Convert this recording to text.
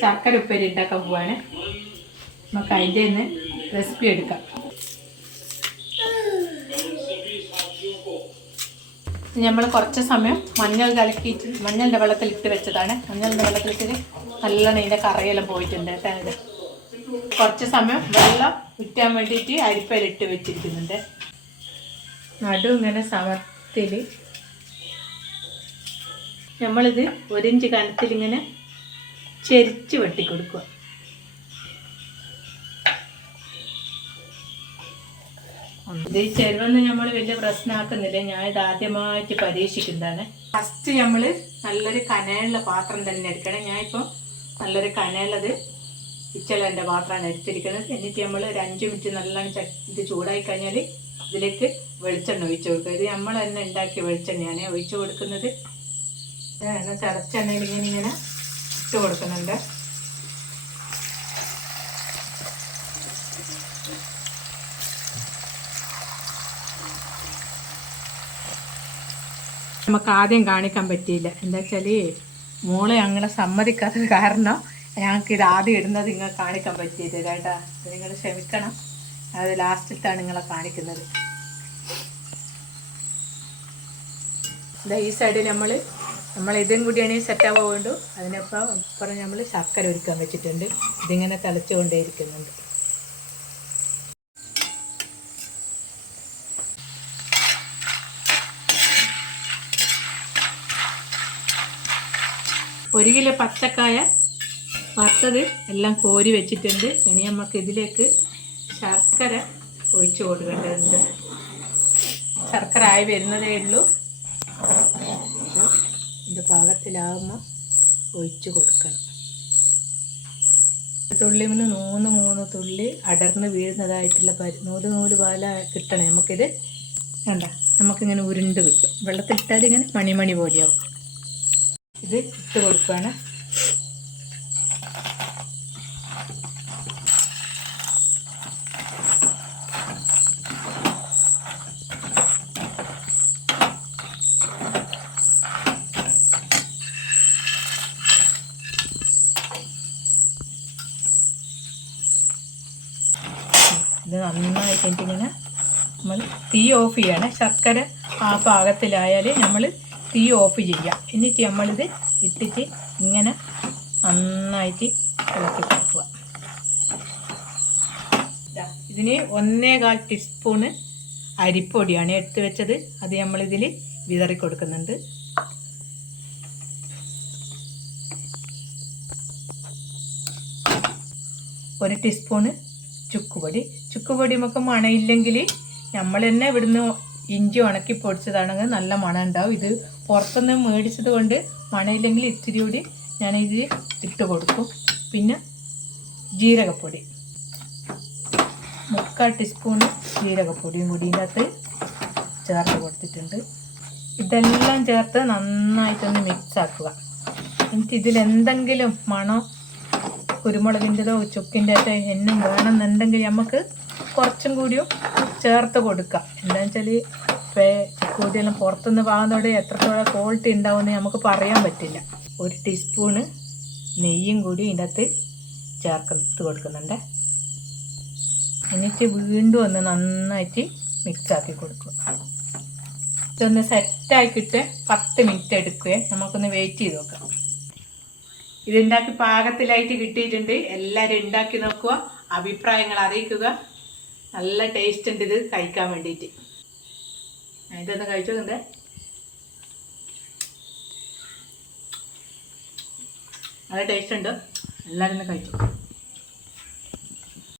ശർക്കര ഉപ്പേരി ഉണ്ടാക്കാൻ പോവാണ്. നമുക്ക് അതിന്റെ നിന്ന് റെസിപ്പി എടുക്കാം. നമ്മൾ കുറച്ച് സമയം മഞ്ഞൾ കലക്കിയിട്ട് മഞ്ഞളിന്റെ വെള്ളത്തിൽ ഇട്ട് വെച്ചതാണ്. മഞ്ഞളിന്റെ വെള്ളത്തിലിട്ട് നല്ലോണം ഇതിന്റെ കറയെല്ലാം പോയിട്ടുണ്ട് കേട്ടോ കുറച്ച് സമയം വെള്ളം ഉറ്റാൻ വേണ്ടിയിട്ട് അരിപ്പയിലിട്ട് വെച്ചിരിക്കുന്നുണ്ട്. നടു ഇങ്ങനെ സമത്തിൽ നമ്മളിത് ഒരിഞ്ച് കനത്തിൽ ഇങ്ങനെ ചെരിച്ച് വെട്ടിക്കൊടുക്കുക. ഈ ചെരുവൊന്നും നമ്മൾ വലിയ പ്രശ്നമാക്കുന്നില്ല ഞാൻ ഇത് ആദ്യമായിട്ട് പരീക്ഷിക്കുന്നതാണ്. ഫസ്റ്റ് നമ്മൾ നല്ലൊരു കനയുള്ള പാത്രം തന്നെ എടുക്കണം. ഞാനിപ്പോൾ നല്ലൊരു കനയുള്ളത് ഇച്ചളന്റെ പാത്രമാണ് എടുത്തിരിക്കുന്നത്. എന്നിട്ട് നമ്മൾ ഒരു അഞ്ച് മിനിറ്റ് നല്ലോണം ഇത് ചൂടായി കഴിഞ്ഞാൽ ഇതിലേക്ക് വെളിച്ചെണ്ണ ഒഴിച്ചു കൊടുക്കുക. ഇത് നമ്മൾ തന്നെ ഉണ്ടാക്കിയ വെളിച്ചെണ്ണയാണ് ഒഴിച്ചു കൊടുക്കുന്നത്. തിളച്ചെണ്ണയിൽ ഇങ്ങനെ ഇങ്ങനെ ഇട്ട് കൊടുക്കുന്നുണ്ട്. നമുക്ക് ആദ്യം കാണിക്കാൻ പറ്റിയില്ല. എന്താ വെച്ചാൽ മോളെ അങ്ങനെ സമ്മതിക്കാത്തത് കാരണം ഞങ്ങൾക്ക് ഇത് ആദ്യം ഇടുന്നത് നിങ്ങൾ കാണിക്കാൻ പറ്റിയില്ല കേട്ടാ. നിങ്ങൾ ക്ഷമിക്കണം. അത് ലാസ്റ്റിലാണ് നിങ്ങളെ കാണിക്കുന്നത്. ഈ സൈഡിൽ നമ്മൾ നമ്മൾ ഇതും കൂടിയാണ് സെറ്റ് ആവാൻ വേണ്ടു അതിനൊപ്പം അപ്പുറം നമ്മൾ ശർക്കര ഒരുക്കാൻ വെച്ചിട്ടുണ്ട്. ഇതിങ്ങനെ തിളച്ചുകൊണ്ടേയിരിക്കുന്നുണ്ട്. ഒരു കിലോ പച്ചക്കായ വറുത്തത് എല്ലാം കോരി വെച്ചിട്ടുണ്ട്. ഇനി നമുക്ക് ഇതിലേക്ക് ശർക്കര ഒഴിച്ചു കൊടുക്കേണ്ടതുണ്ട്. ശർക്കര ആയി വരുന്നതേ ഉള്ളൂ. പാകത്തിലാകുമ്പോൾ ഒഴിച്ച് കൊടുക്കണം. തുള്ളി നിന്ന് മൂന്ന് മൂന്ന് തുള്ളി അടർന്ന് വീഴുന്നതായിട്ടുള്ള പരി നൂൽ നൂൽ പാല കിട്ടണേ. നമുക്കിത് വേണ്ട നമുക്കിങ്ങനെ ഉരുണ്ട് കിട്ടും. വെള്ളത്തിലിട്ടാൽ ഇങ്ങനെ മണിമണി പോലെയാവും. ഇത് ഇട്ട് കൊടുക്കുകയാണ്. ഇത് നന്നായി കഴിഞ്ഞിങ്ങനെ നമ്മൾ തീ ഓഫ് ചെയ്യണം. ശർക്കര ആ പാകത്തിലായാൽ നമ്മൾ തീ ഓഫ് ചെയ്യാം. എന്നിട്ട് നമ്മളിത് ഇട്ടിട്ട് ഇങ്ങനെ നന്നായിട്ട് ഇളക്കി കൊടുക്കുക. ഇതിന് ഒന്നേകാൽ ടീസ്പൂണ് അരിപ്പൊടിയാണ് എടുത്തു വെച്ചത്. അത് നമ്മളിതിൽ വിതറി കൊടുക്കുന്നുണ്ട്. ഒരു ടീസ്പൂണ് ചുക്കുപൊടി ചുക്കുപൊടി നമുക്ക് മണയില്ലെങ്കിൽ നമ്മൾ തന്നെ ഇവിടുന്ന് ഇഞ്ചി ഉണക്കി പൊടിച്ചതാണെങ്കിൽ നല്ല മണം ഉണ്ടാവും. ഇത് പുറത്തുനിന്ന് മേടിച്ചത് കൊണ്ട് മണയില്ലെങ്കിൽ ഇത്തിരി കൂടി ഞാനിത് ഇട്ട് കൊടുക്കും. പിന്നെ ജീരകപ്പൊടി. മുക്കാൽ ടീസ്പൂണ് ജീരകപ്പൊടിയും കൂടി ഇതിനകത്ത് ചേർത്ത് കൊടുത്തിട്ടുണ്ട്. ഇതെല്ലാം ചേർത്ത് നന്നായിട്ടൊന്ന് മിക്സ് ആക്കുക. എന്നിട്ട് ഇതിലെന്തെങ്കിലും മണം കുരുമുളകിന്റെതോ ചുക്കിന്റെ ഒക്കെ എന്നും വേണമെന്നുണ്ടെങ്കിൽ നമുക്ക് കുറച്ചും കൂടിയും ചേർത്ത് കൊടുക്കാം. എന്താണെന്ന് വെച്ചാൽ കൂടിയെല്ലാം പുറത്തുനിന്ന് വാങ്ങുന്നതോടെ എത്രത്തോളം ക്വാളിറ്റി ഉണ്ടാവുമെന്ന് നമുക്ക് പറയാൻ പറ്റില്ല. ഒരു ടീസ്പൂണ് നെയ്യും കൂടി ഇതിന്റെ അകത്ത് ചേർത്ത് കൊടുക്കുന്നുണ്ട്. എന്നിട്ട് വീണ്ടും ഒന്ന് നന്നായിട്ട് മിക്സാക്കി കൊടുക്കുക. ഇതൊന്ന് സെറ്റാക്കിയിട്ട് പത്ത് മിനിറ്റ് എടുക്കുകയും നമുക്കൊന്ന് വെയിറ്റ് ചെയ്ത് നോക്കാം. ഇതുണ്ടാക്കി പാകത്തിലായിട്ട് കിട്ടിയിട്ടുണ്ട്. എല്ലാവരും ഉണ്ടാക്കി നോക്കുക അഭിപ്രായങ്ങൾ അറിയിക്കുക. നല്ല ടേസ്റ്റ് ഉണ്ട് ഇത് കഴിക്കാൻ വേണ്ടിയിട്ട്. ഇതൊന്ന് കഴിച്ചോണ്ട് നല്ല ടേസ്റ്റ് ഉണ്ട്? എല്ലാവരും കഴിച്ചു.